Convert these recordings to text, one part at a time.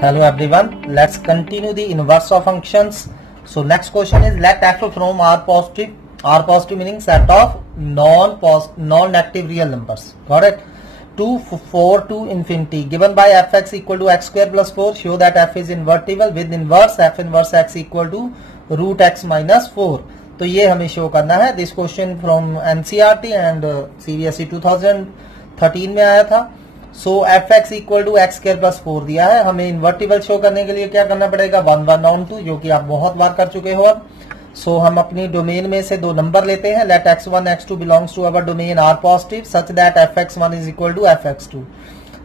Hello everyone, let's continue the inverse of functions. So next question is let f from R positive meaning set of non-negative real numbers. Got it? 2, 4 to infinity given by fx equal to x square plus 4. Show that f is invertible with inverse f inverse x equal to root x minus 4. तो ये हमें show करना है. This question from NCERT and CBSE 2013 में आया था. So F X equal to X square plus 4 दिया है. हमें इन्वर्टिबल शो करने के लिए क्या करना पड़ेगा, 1 1 ऑन 2, जो कि आप बहुत बार कर चुके हो अब. सो हम अपनी डोमेन में से दो नंबर लेते हैं. Let x1 x2 belongs to our domain are positive such that fx1 is equal to fx2.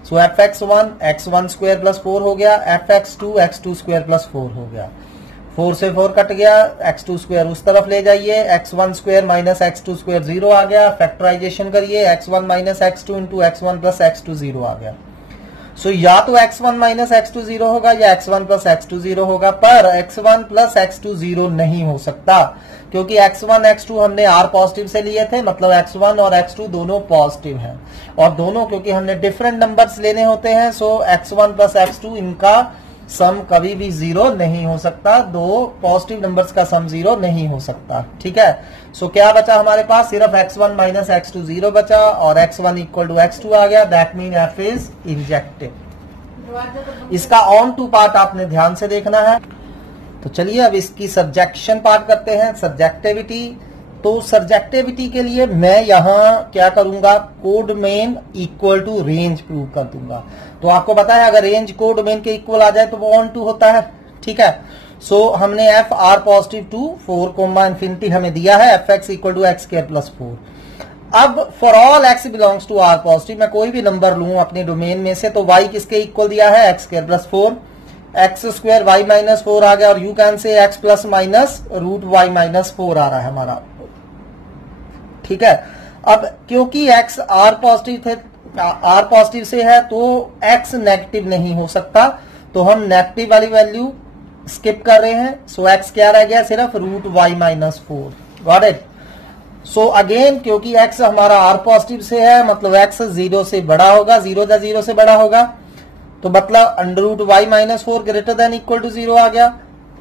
So fx1 x1 square plus 4 हो गया, fx2 x2 स्क्वायर प्लस 4 हो गया. 4 से 4 कट गया, x2 स्क्वायर उस तरफ ले जाइए, x1 square minus x2 square 0 आ गया. फैक्टराइजेशन करिए, x1 minus x2 into x1 plus x2 0 आ गया. सो या तो x1 माइनस x2 0 होगा या x1 प्लस x2 0 होगा, पर x1 प्लस x2 0 नहीं हो सकता क्योंकि x1 x2 हमने r पॉजिटिव से लिए थे. मतलब x1 और x2 दोनों पॉजिटिव हैं और दोनों क्योंकि हमने डिफरेंट नंबर्स लेने होते हैं. सो x1 प्लस x2 इनका सम कभी भी 0 नहीं हो सकता. दो पॉजिटिव नंबर्स का सम 0 नहीं हो सकता. ठीक है. सो क्या बचा हमारे पास, सिर्फ x1 माइनस x2 0 बचा और x1 इक्वल टू x2 आ गया. That mean f is injective. इसका ऑन टू पार्ट आपने ध्यान से देखना है. तो चलिए अब इसकी सब्जेक्शन पार्ट करते हैं, सब्जेक्टिविटी. तो सब्जेक्टिविटी के लिए मैं यहां क्या करूंगा, codomain equal to range prove कर दूंगा. तो आपको पता है अगर रेंज कोड मेन के इक्वल आ जाए तो वो ऑन टू होता है. ठीक है. सो हमने F R positive to 4 comma infinity हमें दिया है, F X equal to X square plus 4. अब for all X belongs to R positive मैं कोई भी नंबर लूं अपने डोमेन में से, तो वाई किसके इक्वल दिया है, X square plus 4. X square Y minus 4 आ गया और you can say X plus minus root Y minus 4 आ रहा है हमारा. ठीक है. अब क्योंकि x r पॉजिटिव से है तो x नेगेटिव नहीं हो सकता, तो हम नेगेटिव वाली वैल्यू स्किप कर रहे हैं. सो x क्या रह गया, सिर्फ root y minus 4. Got it. So again क्योंकि x हमारा r पॉजिटिव से है मतलब x 0 से बड़ा होगा, 0 से बड़ा होगा, तो मतलब under root y minus 4 greater than equal to 0 आ गया.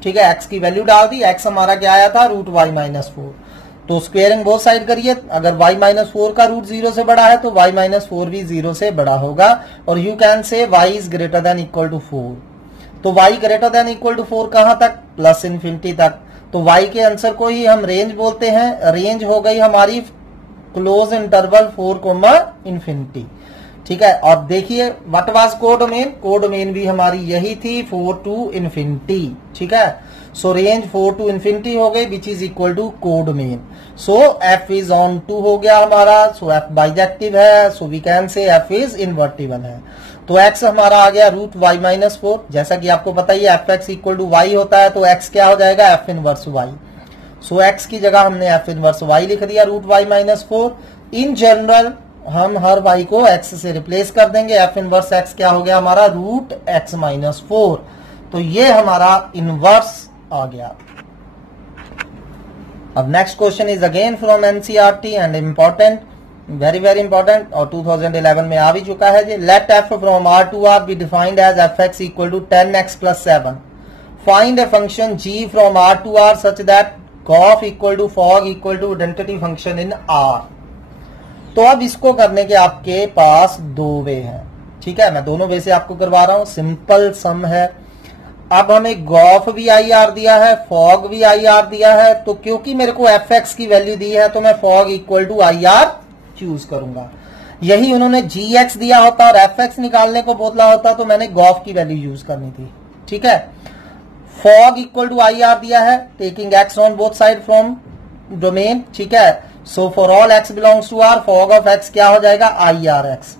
ठीक है. x की वैल्यू डाल दी, x हमारा क्या आया था, रूट y माइनस 4. तो स्क्वेयरिंग बोथ साइड करिए. अगर y माइनस 4 का रूट 0 से बड़ा है तो y माइनस 4 भी 0 से बड़ा होगा और you can say y is greater than equal to 4. तो y greater than equal to 4 कहां तक, प्लस इन्फिनिटी तक. तो y के आंसर को ही हम रेंज बोलते हैं. रेंज हो गई हमारी क्लोज इंटरवल 4 कोमा इन्फिनिटी. ठीक है. और देखिए व्हाट वाज कोड मेन भी हमारी यही थी, 4 टू इन्फिनिटी. ठीक है. सो रेंज 4 टू इन्फिनिटी हो गई which is equal to codomain. So f is onto हो गया हमारा. सो f बाइजेक्टिव है, so we can say f is invertible है. तो x हमारा आ गया रूट y माइनस 4. जैसा कि आपको पता ही F X equal to y होता है, तो x क्या हो जाएगा, f inverse y. So x की जगह हमने f इनवर्स y लिख दिया, root y minus 4. In general हम हर y को x से रिप्लेस कर देंगे. f इनवर्स x क्या हो गया हमारा, रूट x माइनस 4. तो ये हमारा इनवर्स आ गया. अब next question is again from NCERT and important, very very important, और 2011 में आ भी चुका है जी. Let f from r to r be defined as fx equal to 10x plus 7. Find a function g from r to r such that gauge equal to fog equal to identity function in r. तो अब इसको करने के आपके पास दो वे हैं. ठीक है. मैं दोनों वे से आपको करवा रहा हूं. सिंपल सम है. अब हमें गॉफ भी आई आर दिया है, फॉग भी आई आर दिया है, तो क्योंकि मेरे को एफ एक्स की वैल्यू दी है तो मैं fog equal to I R choose करूंगा. यही उन्होंने जी एक्स दिया होता और एफ एक्स निकालने को बोला होता तो मैंने गॉफ की वैल्यू यूज करनी थी. ठीक है. Fog equal to I R दिया है, taking X on both side from domain. ठीक है. So for all X belongs to R, fog of X क्या हो जाएगा, I R X.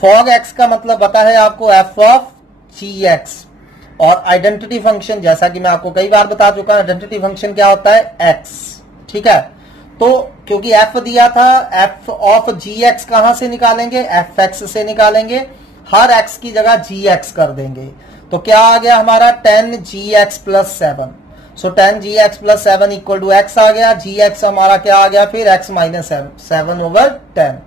Fog X का मतलब पता है आपको, एफ ऑफ जी एक्स. और आइडेंटिटी फंक्शन जैसा कि मैं आपको कई बार बता चुका हूं, आइडेंटिटी फंक्शन क्या होता है, x. ठीक है. तो क्योंकि f दिया था, f ऑफ gx कहां से निकालेंगे, fx से निकालेंगे. हर x की जगह gx कर देंगे. तो क्या आ गया हमारा, 10gx plus 7. So 10gx plus 7 equal to x आ गया. gx हमारा क्या आ गया फिर, x माइनस 7 ओवर 10.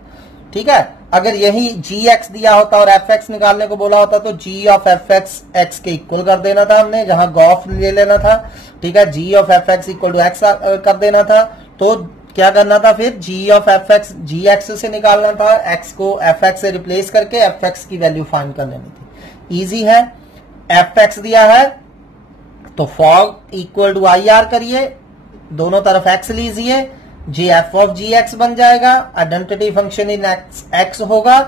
ठीक है. अगर यही जी एक्स दिया होता और एफ एक्स निकालने को बोला होता तो जी ऑफ एफ एक्स एक्स के इक्वल कर देना था हमने, जहां गॉफ ले लेना था, ठीक है, G of F X equal to X कर देना था। तो क्या करना था फिर, G of F X G X से निकालना था, एक्स को एफ एक्स से रिप्लेस करके एफ एक्स की वैल्यू फाइंड कर लेनी थी। इजी है। एफ एक्स दिया है तो fog equal to I R करिए, दोनों तरफ एक्स लीजिए, G F of G X बन जाएगा, identity function in X X होगा,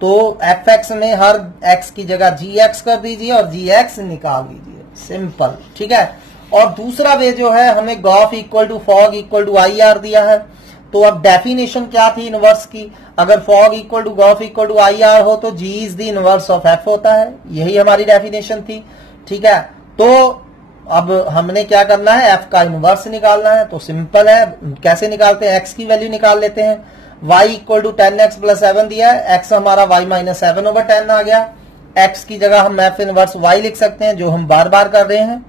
तो एफ एक्स में हर एक्स की जगह जी एक्स कर दीजिए और जी एक्स निकाल लीजिए, सिंपल, ठीक है। और दूसरा वे जो है, हमें gof equal to fog equal to I R दिया है, तो अब डेफिनेशन क्या थी इनवर्स की, अगर fog equal to gof equal to I R हो तो G is the inverse of F होता है, यही हमारी डेफिनेशन थी, ठीक है। तो अब हमने क्या करना है, एफ का इनवर्स निकालना है, तो सिंपल है, कैसे निकालते हैं, एक्स की वैल्यू निकाल लेते हैं। y equal to 10x plus 7 दिया है, एक्स हमारा y माइनस 7 ओवर 10 आ गया, एक्स की जगह हम एफ इनवर्स y लिख सकते हैं, जो हम बार बार कर रहे हैं।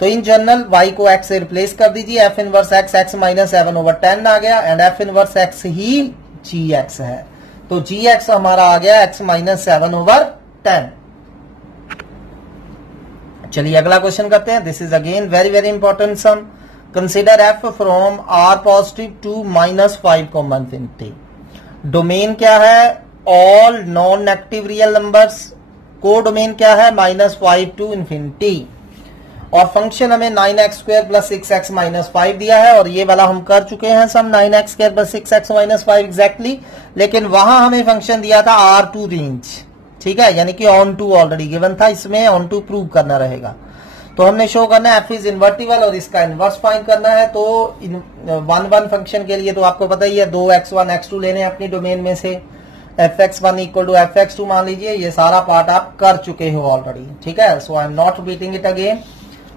तो इन जनरल y को x से रिप्लेस कर दीजिए, F inverse x x minus 7 over 10 आ गया, and F inverse x he gx है, तो gx हमारा आ गया x माइनस 7 ओवर 10। चलिए अगला क्वेश्चन करते हैं। This is again very very important sum. Consider F from R positive to minus 5 comma infinity. Domain क्या है, all non negative real numbers, को डोमेन क्या है, -5 टू इंफिनिटी, और फंक्शन हमें 9x square plus 6x minus 5 दिया है, और ये वाला हम कर चुके हैं सम 9x square plus 6x minus 5 exactly, लेकिन वहां हमें फंक्शन दिया था R2 रेंज, ठीक है, यानी कि ऑन टू ऑलरेडी गिवन था, इसमें ऑन टू प्रूव करना रहेगा। तो हमने शो करना है एफ इज इन्वर्टिबल और इसका इनवर्स फाइंड करना है। तो 1 फंक्शन के लिए तो आपको पता ही है 2x1 x2 लेने अपनी डोमेन में से, fx1 इक्वल टू fx2 मान लीजिए, ये सारा पार्ट आप कर चुके हो ऑलरेडी, ठीक है। So I am not repeating it again.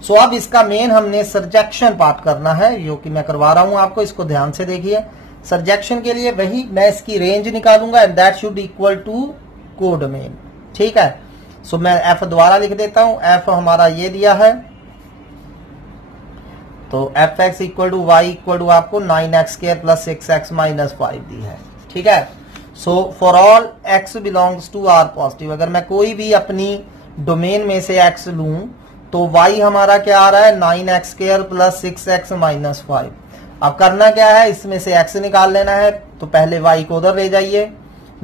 So अब इसका मेन हमने सरजेक्शन पार्ट करना है, जो कि मैं करवा रहा हूं आपको, इसको ध्यान से देखिए। सरजेक्शन के लिए वही मैं इसकी रेंज निकालूंगा, and that should equal to codomain, ठीक है। सो मैं एफ दोबारा लिख देता हूं, एफ हमारा ये दिया है, तो F X equal to Y equal to आपको 9x square plus 6x minus 5 दी है, ठीक है। So for all x belongs to R positive, अगर मैं कोई भी अपनी डोमेन में से x लूं तो y हमारा क्या आ रहा है, 9x square plus 6x minus 5। अब करना क्या है, इसमें से x निकाल लेना है, तो पहले y को उधर ले जाइए,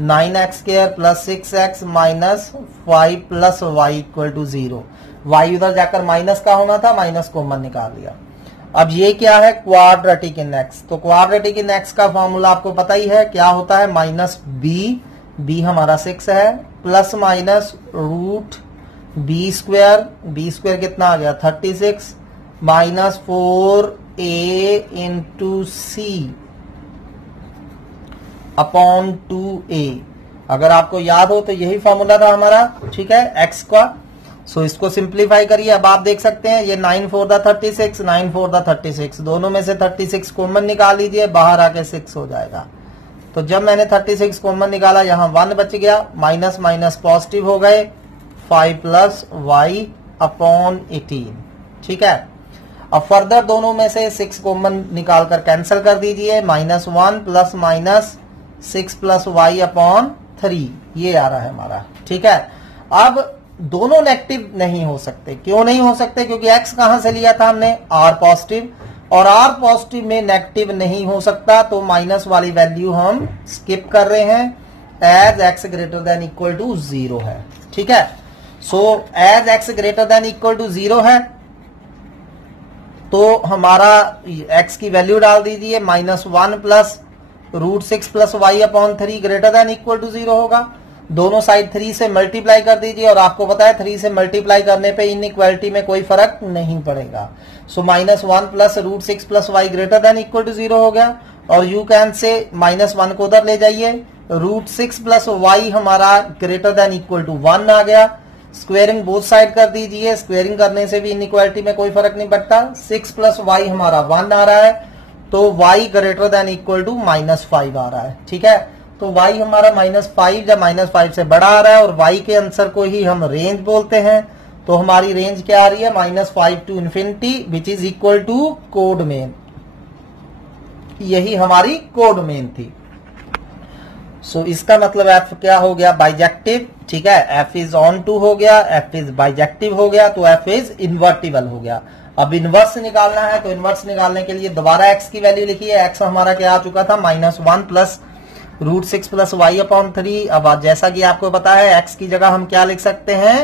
9x square plus 6x minus 5 plus y equal to 0। y उधर जाकर माइनस का होना था, माइनस कॉमन निकाल लिया। अब ये क्या है, क्वाड्रेटिक इन x, तो क्वाड्रेटिक इन x का फॉर्मूला आपको पता ही है, क्या होता है, माइनस b हमारा 6 है, plus minus root b square कितना आ गया 36, माइनस 4a इंटू सी अपॉन 2a। अगर आपको याद हो तो यही फॉर्मूला था हमारा, ठीक है, x का। सो इसको सिंप्लीफाई करिए, अब आप देख सकते हैं ये 9 4 द 36, 9 4 द 36, दोनों में से 36 कॉमन निकाल लीजिए, बाहर आके 6 हो जाएगा। तो जब मैंने 36 कॉमन निकाला, यहां 1 बच गया, माइनस माइनस पॉजिटिव हो गए, 5 प्लस y अपॉन 18, ठीक है। अब फर्दर दोनों में से 6 कॉमन निकालकर कैंसिल कर दीजिए, -1 plus minus 6 plus y upon 3, ये आ रहा है हमारा, ठीक है। अब दोनों नेगेटिव नहीं हो सकते, क्यों नहीं हो सकते, क्योंकि x कहां से लिया था हमने, r पॉजिटिव, और r पॉजिटिव में नेगेटिव नहीं हो सकता, तो माइनस वाली वैल्यू हम स्किप कर रहे हैं, as x greater than equal to 0 है, ठीक है। So as x greater than equal to 0 है, तो हमारा x की वैल्यू डाल दीजिए, -1 plus root 6 plus y upon 3 greater than equal to 0 होगा। दोनों साइड 3 से मल्टीप्लाई कर दीजिए, और आपको पता है 3 से मल्टीप्लाई करने पे इनइक्वालिटी में कोई फर्क नहीं पड़ेगा। So -1 plus root 6 plus y greater than equal to 0 हो गया, और यू कैन से -1 को उधर ले जाइए, रूट 6 प्लस y हमारा ग्रेटर देन इक्वल टू 1 आ गया। स्क्वेयरिंग बोथ साइड कर दीजिए, स्क्वेयरिंग करने से भी इनइक्वालिटी में कोई फर्क नहीं पड़ता। 6 प्लस y हमारा 1 आ रहा है, तो y greater than equal to -5 आ रहा है, ठीक है। तो y हमारा -5 या -5 से बड़ा आ रहा है, और y के आंसर को ही हम रेंज बोलते हैं। तो हमारी रेंज क्या आ रही है, -5 to infinity, which is equal to codomain, यही हमारी कोडमेन थी। सो इसका मतलब एफ क्या हो गया, बाइजेक्टिव, ठीक है। एफ इज ऑन टू हो गया, एफ इज बाइजेक्टिव हो गया, तो एफ इज इन्वर्टिबल हो गया। अब इनवर्स निकालना है, तो इनवर्स निकालने के लिए दोबारा एक्स की वैल्यू लिखिए। एक्स हमारा क्या आ चुका था, -1 प्लस √6 प्लस y/3। अब जैसा कि आपको पता है एक्स की जगह हम क्या लिख सकते हैं,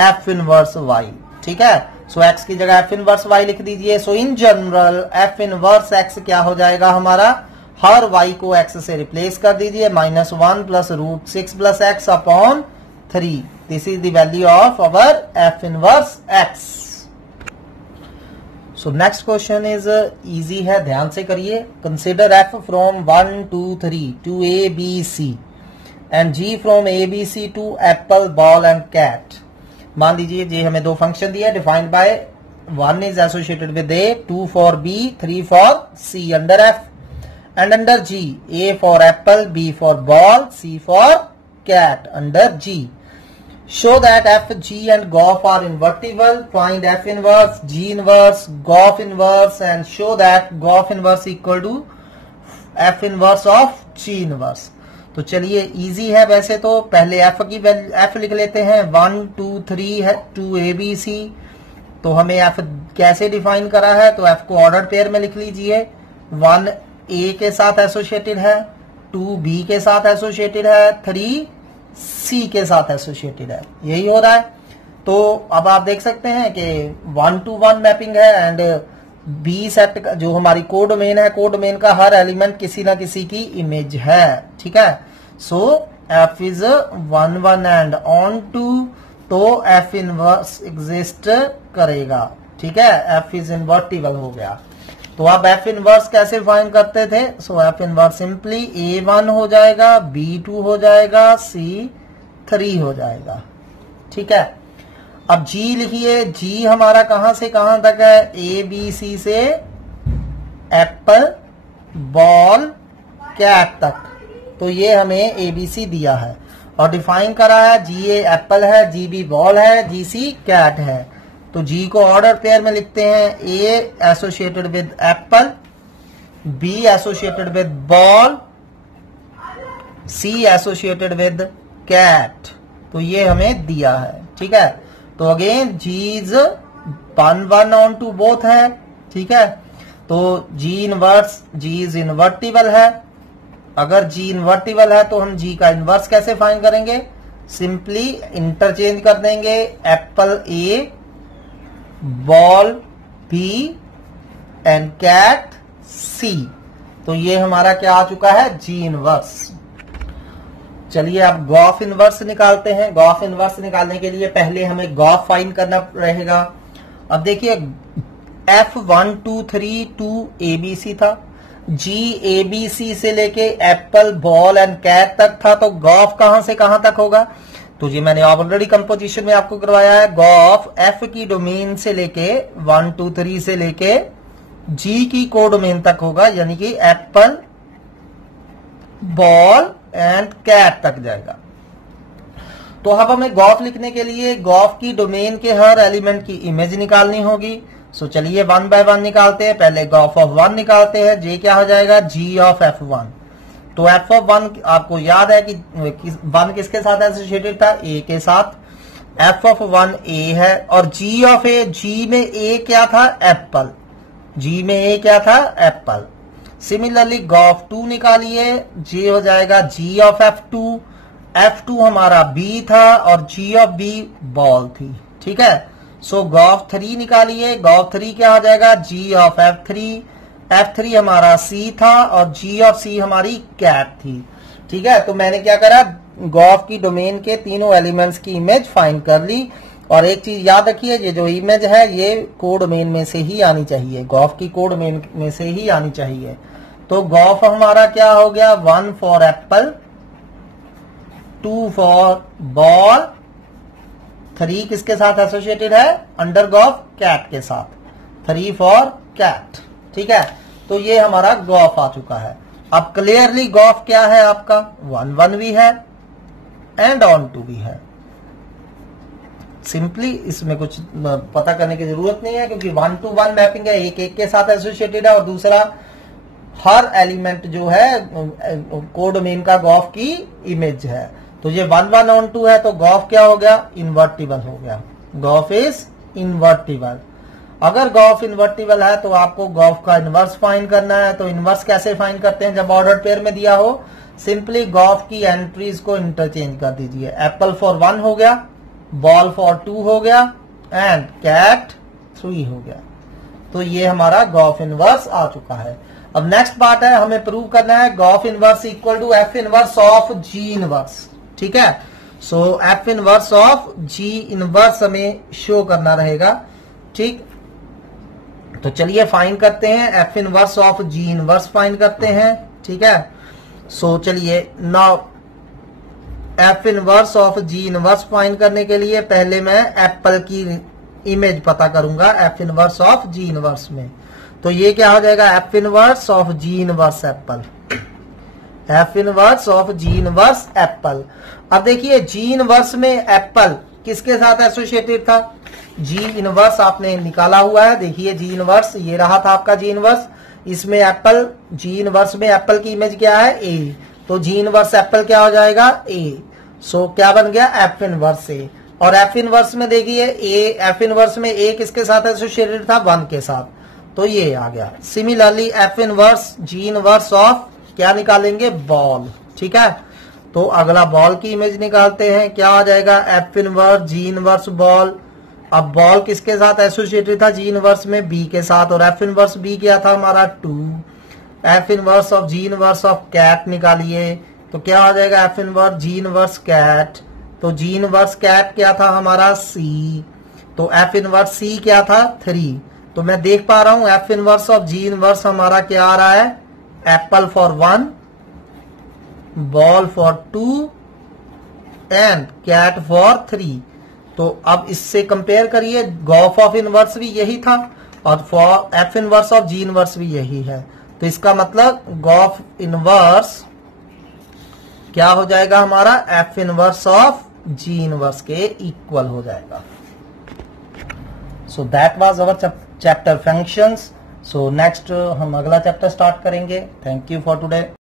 एफ इनवर्स वाई, ठीक है। सो एक्स की जगह एफ इनवर्स वाई लिख दीजिए। So in general F inverse X क्या हो जाएगा हमारा, हर y को x से रिप्लेस कर दीजिए, -1 plus √6 plus x/3। This is the value of our F inverse x। So next question is easy है, ध्यान से करिए। Consider f from 1 2 3 to a b c and g from a b c to apple ball and cat. मान लीजिए ये हमें दो function दिया, defined by 1 is associated with a, 2 for b, 3 for c under f and under G, A for apple, B for ball, C for cat under G. Show that F, G and golf are invertible. Find F inverse, G inverse, golf inverse and show that golf inverse equal to F inverse of G inverse. तो चलिए easy है वैसे तो, पहले F की value F लिख लेते हैं। 1 2 3 है, 2 A B C। तो हमें F कैसे डिफाइन करा है, तो F को ऑर्डर पेयर में लिख लीजिए। 1 A के साथ एसोसिएटेड है, 2 B के साथ एसोसिएटेड है, 3 C के साथ एसोसिएटेड है, यही हो रहा है। तो अब आप देख सकते हैं कि 1 to 1 मैपिंग है एंड B सेट का जो हमारी कोडोमेन है, कोडोमेन का हर एलिमेंट किसी ना किसी की इमेज है, ठीक है। So F is 1 1 and onto, तो F इनवर्स एग्जिस्ट करेगा, ठीक है। F इज इन्वर्टिबल हो गया। तो आप F इनवर्स कैसे फाइंड करते थे, सो F इनवर्स सिंपली A1 हो जाएगा, B2 हो जाएगा, C3 हो जाएगा, ठीक है। अब G लिखिए, G हमारा कहां से कहां तक है, A B C से एप्पल बॉल कैट तक। तो ये हमें ABC दिया है और डिफाइन करा है, GA एप्पल है, GB बॉल है, GC कैट है। तो G को ऑर्डर पेयर में लिखते हैं, A associated with apple, B associated with ball, C associated with cat. तो ये हमें दिया है, ठीक है। तो again G is 1 1 onto both है, ठीक है। तो G inverse, G is invertible है। अगर G इन्वर्टिबल है तो हम G का इनवर्स कैसे फाइंड करेंगे, सिंपली इंटरचेंज कर देंगे, apple A, ball B and cat C। तो ये हमारा क्या आ चुका है, G इनवर्स। चलिए अब गॉफ इनवर्स निकालते हैं। गॉफ इनवर्स निकालने के लिए पहले हमें गॉफ फाइंड करना रहेगा। अब देखिए F1 2 3 2 ABC था, G ABC से लेके एप्पल बॉल एंड कैट तक था, तो गॉफ कहां से कहां तक होगा, तो ये मैंने ऑलरेडी कंपोजिशन में आपको करवाया है। गॉफ एफ की डोमेन से लेके 1 2 3 से लेके जी की कोडोमेन तक होगा, यानी कि एप्पल बॉल एंड कैट तक जाएगा। तो अब हमें गॉफ लिखने के लिए गॉफ की डोमेन के हर एलिमेंट की इमेज निकालनी होगी। सो चलिए 1 बाय 1 निकालते हैं। पहले गॉफ ऑफ 1 निकालते हैं, जे क्या हो जाएगा, जी ऑफ F1। तो F ऑफ 1 आपको याद है कि 1 किसके साथ एसोसिएटेड था, A के साथ। F ऑफ 1 A है और G ऑफ A, G में A क्या था, एप्पल। G में A क्या था, एप्पल। सिमिलरली गॉफ 2 निकालिए, J हो जाएगा G ऑफ F2। F2 हमारा B था और G ऑफ B बॉल थी, ठीक है। सो गॉफ 3 निकालिए, गॉफ 3 क्या हो जाएगा, G ऑफ F3। F3 हमारा C था और G ऑफ C हमारी कैट थी, ठीक है। तो मैंने क्या करा, गॉफ की डोमेन के तीनों एलिमेंट्स की इमेज फाइंड कर ली। और एक चीज याद रखिए, ये जो इमेज है ये कोडोमेन में से ही आनी चाहिए, गॉफ की कोडोमेन में से ही आनी चाहिए। तो गॉफ हमारा क्या हो गया, 1 फॉर एप्पल, 2 फॉर बॉल, 3 किसके साथ एसोसिएटेड है, अंडर गॉफ कैट के साथ, 3 फॉर कैट, ठीक है। तो ये हमारा गॉफ आ चुका है। अब क्लियरली गॉफ क्या है आपका, 1 1 भी है एंड ऑन टू भी है। सिंपली इसमें कुछ पता करने की जरूरत नहीं है, क्योंकि 1 to 1 मैपिंग है, एक एक के साथ एसोसिएटेड है और दूसरा हर एलिमेंट जो है कोडोमेन का गॉफ की इमेज है। तो ये 1 1 on 2 है, तो गॉफ क्या हो गया, इन्वर्टिबल हो गया। Gauff is invertible. अगर गॉफ इन्वर्टिबल है तो आपको गॉफ का इनवर्स फाइंड करना है। तो इनवर्स कैसे फाइंड करते हैं, जब ऑर्डर पेयर में दिया हो, सिंपली गॉफ की एंट्रीज को इंटरचेंज कर दीजिए। एप्पल फॉर 1 हो गया, बॉल फॉर 2 हो गया एंड कैट 3 हो गया। तो ये हमारा गॉफ इनवर्स आ चुका है। अब नेक्स्ट पार्ट है, हमें प्रूव करना है gof inverse equal to F inverse of G inverse. ठीक है, so F inverse of G inverse हमें शो करना रहेगा। ठीक, तो चलिए फाइंड करते हैं, F inverse of G inverse find करते हैं। ठीक है, सो चलिए now F inverse of G inverse find करने के लिए पहले मैं एप्पल की इमेज पता करूंगा F inverse of G inverse में। तो ये क्या हो जाएगा, F inverse of G inverse Apple, F inverse of G inverse Apple. अब देखिए जी इनवर्स में एप्पल किसके साथ एसोसिएटेड था, जी इनवर्स आपने निकाला हुआ है। देखिए जी इनवर्स ये रहा था आपका जी इनवर्स, इसमें एप्पल, जी इनवर्स में एप्पल की इमेज क्या है, ए। तो जी इनवर्स एप्पल क्या हो जाएगा, ए। सो क्या बन गया, एफ इनवर्स ए। और एफ इनवर्स में देखिए ए, एफ इनवर्स में ए किसके साथ एसोसिएटेड था, 1 के साथ, तो ये आ गया। Similarly F inverse G inverse of क्या निकालेंगे, बॉल। ठीक है, तो अगला बॉल की इमेज निकालते हैं, क्या आ जाएगा, F inverse G inverse ball. अब बॉल किसके साथ एसोसिएटेड था, जी इनवर्स में बी के साथ, और एफ इनवर्स बी क्या था हमारा 2। F inverse of G inverse of cat निकालिए, तो क्या आ जाएगा, F inverse G inverse cat. तो जी इनवर्स कैट क्या था हमारा, सी। तो एफ इनवर्स सी क्या था, 3। तो मैं देख पा रहा हूं F inverse of G inverse हमारा क्या आ रहा है, apple for 1, ball for 2 and cat for 3। तो अब इससे कंपेयर करिए, गॉफ ऑफ इनवर्स भी यही था और for F inverse of G inverse भी यही है। तो इसका मतलब गॉफ इनवर्स क्या हो जाएगा हमारा, F inverse of G inverse के इक्वल हो जाएगा। So that was our chapter functions. So next हम अगला चैप्टर स्टार्ट करेंगे। Thank you for today.